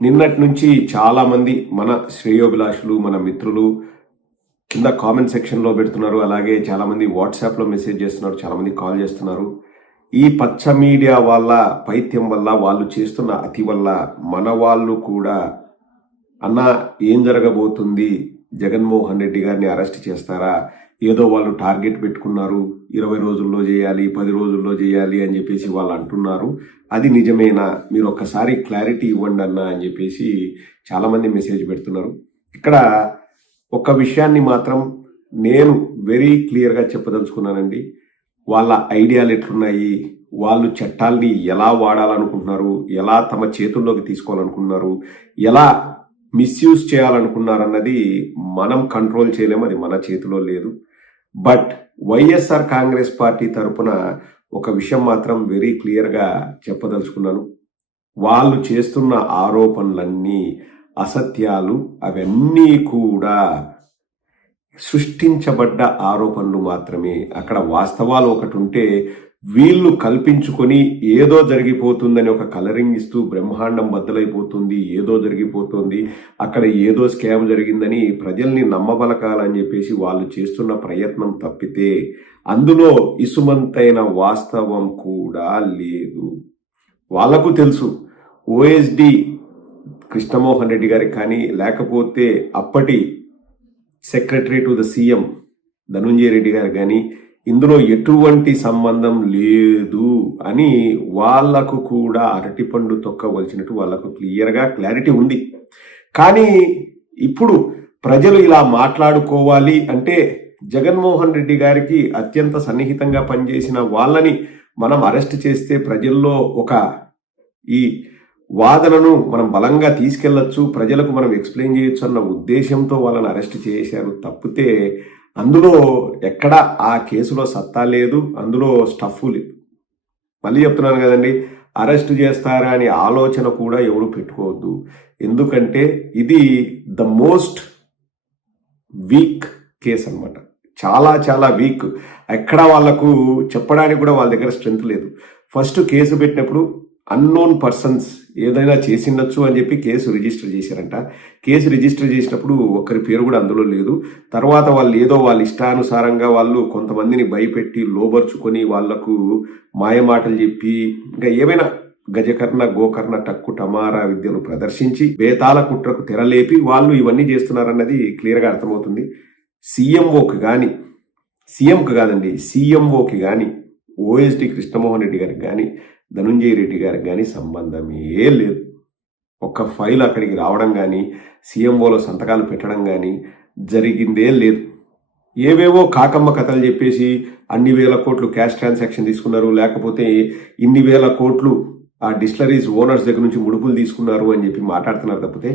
నిన్నటి నుంచి చాలామంది మన శ్రేయోభిలాషులు, మన మిత్రులు కింద కామెంట్ సెక్షన్లో పెడుతున్నారు. అలాగే చాలామంది వాట్సాప్లో మెసేజ్ చేస్తున్నారు, చాలామంది కాల్ చేస్తున్నారు. ఈ పచ్చ మీడియా వాళ్ళ పైత్యం వల్ల, వాళ్ళు చేస్తున్న అతి వల్ల మన వాళ్ళు కూడా అన్న ఏం జరగబోతుంది, జగన్మోహన్ రెడ్డి గారిని అరెస్ట్ చేస్తారా, ఏదో వాళ్ళు టార్గెట్ పెట్టుకున్నారు, 20 రోజుల్లో చేయాలి, 10 రోజుల్లో చేయాలి అని చెప్పేసి వాళ్ళు అంటున్నారు. అది నిజమేనా, మీరు ఒక్కసారి క్లారిటీ ఇవ్వండి అన్న అని చెప్పేసి చాలామంది మెసేజ్ పెడుతున్నారు. ఇక్కడ ఒక విషయాన్ని మాత్రం నేను వెరీ క్లియర్గా చెప్పదలుచుకున్నానండి. వాళ్ళ ఐడియాలు ఎట్లున్నాయి, వాళ్ళు చట్టాల్ని ఎలా వాడాలనుకుంటున్నారు, ఎలా తమ చేతుల్లోకి తీసుకోవాలనుకుంటున్నారు, ఎలా మిస్యూజ్ చేయాలనుకున్నారన్నది మనం కంట్రోల్ చేయలేము, అది మన చేతిలో లేదు. బట్ వైఎస్ఆర్ కాంగ్రెస్ పార్టీ తరఫున ఒక విషయం మాత్రం వెరీ క్లియర్గా చెప్పదలుచుకున్నాను. వాళ్ళు చేస్తున్న ఆరోపణలన్నీ అసత్యాలు, అవన్నీ కూడా సృష్టించబడ్డ ఆరోపణలు మాత్రమే. అక్కడ వాస్తవాలు ఒకటి ఉంటే వీళ్ళు కల్పించుకొని ఏదో జరిగిపోతుందని ఒక కలరింగ్ ఇస్తూ బ్రహ్మాండం బద్దలైపోతుంది, ఏదో జరిగిపోతుంది, అక్కడ ఏదో స్కామ్ జరిగిందని ప్రజల్ని నమ్మబలకాలని చెప్పేసి వాళ్ళు చేస్తున్న ప్రయత్నం తప్పితే అందులో ఇసుమంతైన వాస్తవం కూడా లేదు. వాళ్లకు తెలుసు, ఓఎస్డి కృష్ణమోహన్ రెడ్డి గారికి కానీ, లేకపోతే అప్పటి secretary to the CM Dhanunjaya Reddy గారు కానీ ఇందులో ఎటువంటి సంబంధం లేదు అని వాళ్లకు కూడా అరటిపండు తొక్కవలసినట్టు వాళ్లకు క్లియర్గా క్లారిటీ ఉంది. కానీ ఇప్పుడు ప్రజలు ఇలా మాట్లాడుకోవాలి అంటే జగన్మోహన్ రెడ్డి గారికి అత్యంత సన్నిహితంగా పనిచేసిన వాళ్ళని మనం అరెస్ట్ చేస్తే ప్రజల్లో ఒక ఈ వాదనను మనం బలంగా తీసుకెళ్లొచ్చు, ప్రజలకు మనం ఎక్స్ప్లెయిన్ చేయొచ్చు అన్న ఉద్దేశంతో వాళ్ళని అరెస్ట్ చేశారు తప్పితే అందులో ఎక్కడ ఆ కేసులో సత్తా లేదు, అందులో స్టఫ్ లేదు. మళ్ళీ చెప్తున్నాను కదండి, అరెస్ట్ చేస్తారా అనే ఆలోచన కూడా ఎవరు పెట్టుకోవద్దు. ఎందుకంటే ఇది ద మోస్ట్ వీక్ కేసు అనమాట. చాలా చాలా వీక్. ఎక్కడ వాళ్లకు చెప్పడానికి కూడా వాళ్ళ దగ్గర స్ట్రెంత్ లేదు. ఫస్ట్ కేసు పెట్టినప్పుడు అన్నోన్ పర్సన్స్ ఏదైనా చేసిండొచ్చు అని చెప్పి కేసు రిజిస్టర్ చేశారంట. కేసు రిజిస్టర్ చేసినప్పుడు ఒకరి పేరు కూడా అందులో లేదు. తర్వాత వాళ్ళు ఏదో వాళ్ళ ఇష్టానుసారంగా వాళ్ళు కొంతమందిని భయపెట్టి లోబర్చుకొని వాళ్లకు మాయమాటలు చెప్పి ఇంకా ఏమైనా గజకర్ణ గోకర్ణ టక్కు టమారా విద్యను ప్రదర్శించి బేతాల కుట్రకు తెరలేపి వాళ్ళు ఇవన్నీ చేస్తున్నారన్నది క్లియర్గా అర్థమవుతుంది. సీఎంఓకి కానీ, సీఎంకి కాదండి, సీఎంఓకి కానీ, ఓఎస్డి కృష్ణమోహన్ రెడ్డి గారికి కానీ, ధనుంజయ రెడ్డి గారికి కానీ సంబంధమే లేదు. ఒక్క ఫైల్ అక్కడికి రావడం కానీ, సీఎంఓలో సంతకాలు పెట్టడం కానీ జరిగిందే లేదు. ఏవేవో కాకమ్మ కథలు చెప్పేసి అన్ని వేల కోట్లు క్యాష్ ట్రాన్సాక్షన్ తీసుకున్నారు, లేకపోతే ఇన్ని వేల కోట్లు ఆ డిస్టిలరీస్ ఓనర్స్ దగ్గర నుంచి ముడుపులు తీసుకున్నారు అని చెప్పి మాట్లాడుతున్నారు తప్పితే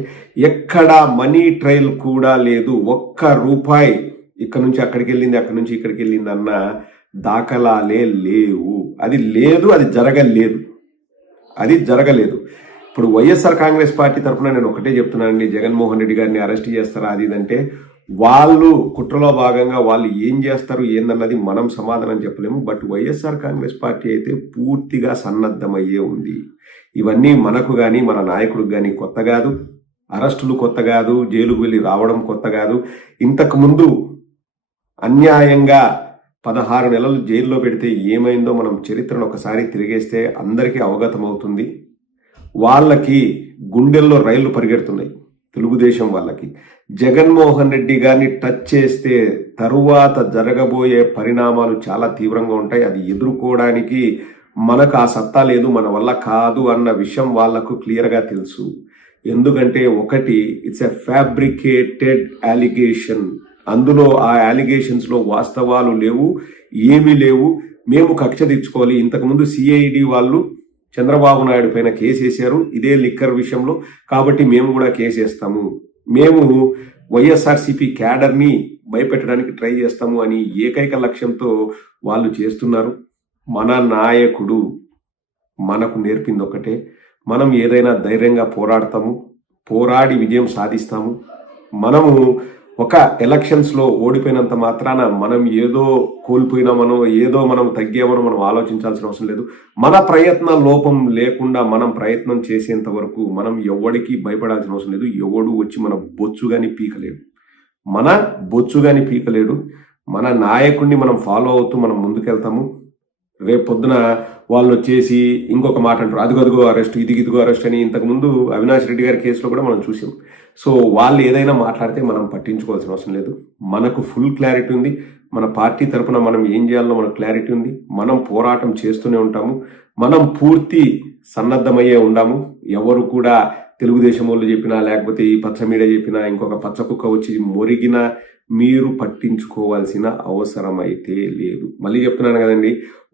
ఎక్కడా మనీ ట్రయల్ కూడా లేదు. ఒక్క రూపాయి ఇక్కడ నుంచి అక్కడికి వెళ్ళింది, అక్కడి నుంచి ఇక్కడికి వెళ్ళింది అన్న దాఖలాలే లేవు. అది లేదు, అది జరగలేదు, అది జరగలేదు. ఇప్పుడు వైఎస్ఆర్ కాంగ్రెస్ పార్టీ తరఫున నేను ఒకటే చెప్తున్నానండి, జగన్మోహన్ రెడ్డి గారిని అరెస్ట్ చేస్తారా అది ఇదంటే వాళ్ళు కుట్రలో భాగంగా వాళ్ళు ఏం చేస్తారు ఏందన్నది మనం సమాధానం చెప్పలేము. బట్ వైఎస్ఆర్ కాంగ్రెస్ పార్టీ అయితే పూర్తిగా సన్నద్ధమయ్యే ఉంది. ఇవన్నీ మనకు కానీ మన నాయకుడికి కానీ కొత్త కాదు. అరెస్టులు కొత్త కాదు, జైలుకు వెళ్ళి రావడం కొత్త కాదు. ఇంతకుముందు అన్యాయంగా 16 నెలలు జైల్లో పెడితే ఏమైందో మనం చరిత్రను ఒకసారి తిరిగేస్తే అందరికీ అవగతమవుతుంది. వాళ్ళకి గుండెల్లో రైళ్లు పరిగెడుతున్నాయి. తెలుగుదేశం వాళ్ళకి జగన్మోహన్ రెడ్డి గారిని టచ్ చేస్తే తరువాత జరగబోయే పరిణామాలు చాలా తీవ్రంగా ఉంటాయి. అది ఎదుర్కోవడానికి మనకు ఆ సత్తా లేదు, మన వల్ల కాదు అన్న విషయం వాళ్లకు క్లియర్గా తెలుసు. ఎందుకంటే ఒకటి, ఇట్స్ ఎ ఫ్యాబ్రికేటెడ్ అలిగేషన్. అందులో ఆ అలిగేషన్స్లో వాస్తవాలు లేవు, ఏమీ లేవు. మేము కక్ష తెచ్చుకోవాలి. ఇంతకుముందు సిఐడి వాళ్ళు చంద్రబాబు నాయుడు పైన కేసు వేశారు ఇదే లిక్కర్ విషయంలో, కాబట్టి మేము కూడా కేసు వేస్తాము, మేము వైఎస్ఆర్సీపీ క్యాడర్ని భయపెట్టడానికి ట్రై చేస్తాము అని ఏకైక లక్ష్యంతో వాళ్ళు చేస్తున్నారు. మన నాయకుడు మనకు నేర్పింది ఒకటే, మనం ఏదైనా ధైర్యంగా పోరాడతాము, పోరాడి విజయం సాధిస్తాము. మనము ఒక ఎలక్షన్స్లో ఓడిపోయినంత మాత్రాన మనం ఏదో కోల్పోయినామనో ఏదో మనం తగ్గామనో మనం ఆలోచించాల్సిన అవసరం లేదు. మన ప్రయత్న లోపం లేకుండా మనం ప్రయత్నం చేసేంత వరకు మనం ఎవడికి భయపడాల్సిన అవసరం లేదు. ఎవడు వచ్చి మన బొచ్చుగాని పీకలేడు, మన బొచ్చుగాని పీకలేడు. మన నాయకుడిని మనం ఫాలో అవుతూ మనం ముందుకెళ్తాము. రేపు పొద్దున వాళ్ళు వచ్చేసి ఇంకొక మాట అంటారు, అదిగో అరెస్ట్, ఇదిగో అరెస్ట్ అని. ఇంతకుముందు అవినాష్ రెడ్డి గారి కేసులో కూడా మనం చూసాం. సో వాళ్ళు ఏదైనా మాట్లాడితే మనం పట్టించుకోవాల్సిన అవసరం లేదు. మనకు ఫుల్ క్లారిటీ ఉంది. మన పార్టీ తరఫున మనం ఏం చేయాలో మనకు క్లారిటీ ఉంది. మనం పోరాటం చేస్తూనే ఉంటాము. మనం పూర్తి సన్నద్ధమయ్యే ఉండాము. ఎవరు కూడా తెలుగుదేశం వాళ్ళు చెప్పినా, లేకపోతే ఈ పచ్చ మీడియా చెప్పినా, ఇంకొక పచ్చ కుక్క వచ్చి మొరిగినా మీరు పట్టించుకోవాల్సిన అవసరం అయితే లేదు. మళ్ళీ చెప్తున్నాను కదండి,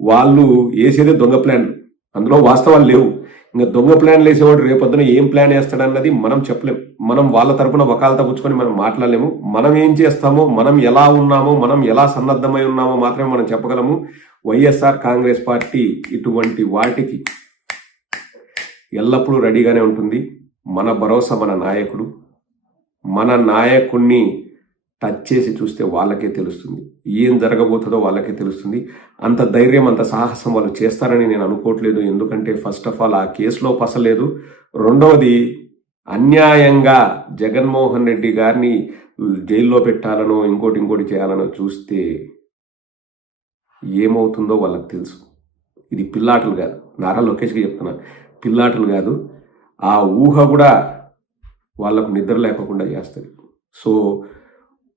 వాళ్ళు వేసేదే దొంగ ప్లాన్లు, అందులో వాస్తవాలు లేవు. ఇంకా దొంగ ప్లాన్లు వేసేవాడు రేపొద్దున ఏం ప్లాన్ వేస్తాడన్నది మనం చెప్పలేం. మనం వాళ్ళ తరపున వకాలత పుచ్చుకొని మనం మాట్లాడలేము. మనం ఏం చేస్తామో, మనం ఎలా ఉన్నామో, మనం ఎలా సన్నద్ధమై ఉన్నామో మాత్రమే మనం చెప్పగలము. వైఎస్ఆర్ కాంగ్రెస్ పార్టీ ఇటువంటి వాటికి ఎల్లప్పుడూ రెడీగానే ఉంటుంది. మన భరోసా మన నాయకుడు. మన నాయకుడిని టచ్ చేసి చూస్తే వాళ్ళకే తెలుస్తుంది, ఏం జరగబోతుందో వాళ్ళకే తెలుస్తుంది. అంత ధైర్యం, అంత సాహసం వాళ్ళు చేస్తారని నేను అనుకోవట్లేదు. ఎందుకంటే ఫస్ట్ ఆఫ్ ఆల్ ఆ కేసులో పసలేదు. రెండవది, అన్యాయంగా జగన్మోహన్ రెడ్డి గారిని జైల్లో పెట్టాలనో ఇంకోటి చేయాలనో చూస్తే ఏమవుతుందో వాళ్ళకి తెలుసు. ఇది పిల్లాటలు కాదు. నారా లోకేష్కి చెప్తున్నా, పిల్లాటలు కాదు. ఆ ఊహ కూడా వాళ్ళకు నిద్ర లేకుండా చేస్తుంది. సో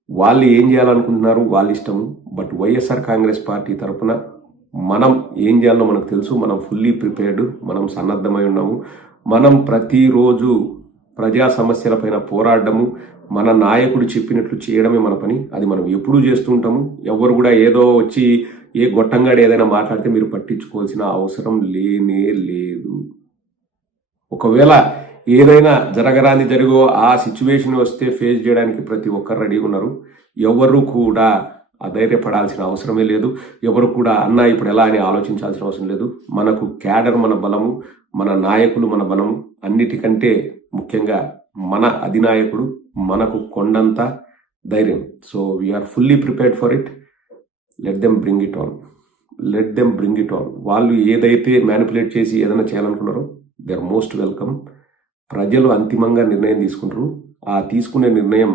వాళ్ళు ఏం చేయాలనుకుంటున్నారు వాళ్ళ ఇష్టము. బట్ వైఎస్ఆర్ కాంగ్రెస్ పార్టీ తరఫున మనం ఏం చేయాలో మనకు తెలుసు. మనం ఫుల్లీ ప్రిపేర్డ్, మనం సన్నద్ధమై ఉన్నాము. మనం ప్రతిరోజు ప్రజా సమస్యలపైన పోరాడము, మన నాయకుడు చెప్పినట్లు చేయడమే మన పని. అది మనం ఎప్పుడూ చేస్తూ ఉంటాము. ఎవరు కూడా ఏదో వచ్చి ఏ గొట్టంగాడు ఏదైనా మాట్లాడితే మీరు పట్టించుకోవాల్సిన అవసరం లేనే లేదు. ఒకవేళ ఏదైనా జరగరాని జరిగో ఆ సిచ్యువేషన్ వస్తే ఫేస్ చేయడానికి ప్రతి ఒక్కరు రెడీగా ఉన్నారు. ఎవరు కూడా అధైర్యపడాల్సిన అవసరమే లేదు. ఎవరు కూడా అన్న ఇప్పుడు ఎలా అని ఆలోచించాల్సిన అవసరం లేదు. మనకు క్యాడర్ మన బలము, మన నాయకులు మన బలము, అన్నిటికంటే ముఖ్యంగా మన అధినాయకుడు మనకు కొండంత ధైర్యం. So we are fully prepared for it. Let them bring it on, let them bring it on. వాళ్ళు ఏదైతే మ్యానిపులేట్ చేసి ఏదైనా చేయాలనుకున్నారో దే ఆర్ మోస్ట్ వెల్కమ్. ప్రజలు అంతిమంగా నిర్ణయం తీసుకుంటారు. ఆ తీసుకునే నిర్ణయం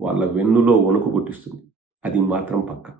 వాళ్ళ వెన్నులో వణుకు పుట్టిస్తుంది. అది మాత్రం పక్కా.